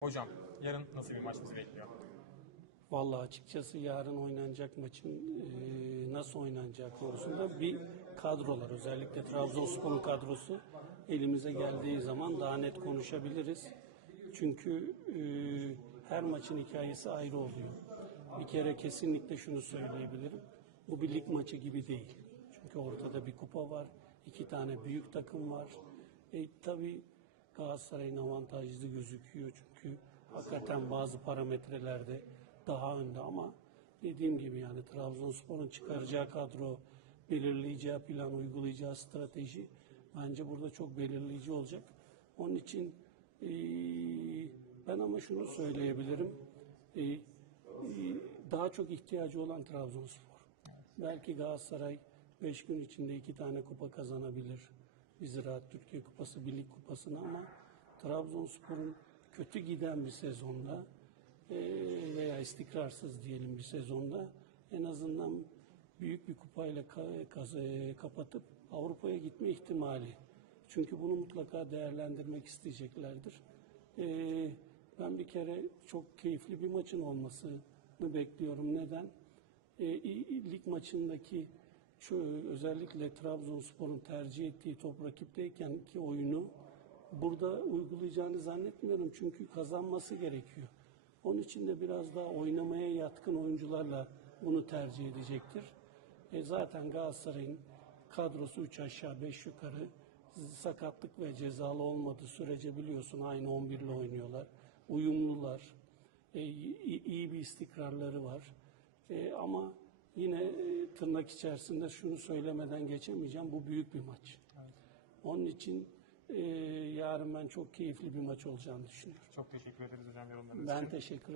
Hocam yarın nasıl bir maç bizi bekliyor? Vallahi açıkçası yarın oynanacak maçın e, nasıl oynanacağı konusunda bir kadrolar özellikle Trabzonspor'un kadrosu elimize geldiği zaman daha net konuşabiliriz. Çünkü e, her maçın hikayesi ayrı oluyor. Bir kere kesinlikle şunu söyleyebilirim. Bu bir lig maçı gibi değil. Çünkü ortada bir kupa var, iki tane büyük takım var. E, tabii Galatasaray'ın avantajlı gözüküyor çünkü hakikaten bazı parametrelerde daha önde ama dediğim gibi yani Trabzonspor'un çıkaracağı kadro, belirleyeceği plan, uygulayacağı strateji bence burada çok belirleyici olacak. Onun için ben ama şunu söyleyebilirim. Daha çok ihtiyacı olan Trabzonspor. Belki Galatasaray 5 gün içinde iki tane kupa kazanabilir. Bir Ziraat Türkiye Kupası, bir lig kupasını ama Trabzonspor'un kötü giden bir sezonda eee, veya istikrarsız diyelim bir sezonda en azından büyük bir kupayla eee, kapatıp Avrupa'ya gitme ihtimali. Çünkü bunu mutlaka değerlendirmek isteyeceklerdir. Eee, ben bir kere çok keyifli bir maçın olmasını bekliyorum. Neden? E, lig maçındaki şu özellikle Trabzonspor'un tercih ettiği top rakipteyken ki oyunu burada uygulayacağını zannetmiyorum. Çünkü kazanması gerekiyor. Onun için de biraz daha oynamaya yatkın oyuncularla bunu tercih edecektir. E, zaten Galatasaray'ın kadrosu 3 aşağı 5 yukarı sakatlık ve cezalı olmadığı sürece biliyorsun aynı 11 ile oynuyorlar. Uyumlular. E, iyi bir istikrarları var. E, ama yine e, tırnak içerisinde şunu söylemeden geçemeyeceğim. Bu büyük bir maç. Onun için e, yarın ben çok keyifli bir maç olacağını düşünüyorum. Çok teşekkür ederiz hocam yorumlarınız için. Ben teşekkür ederim.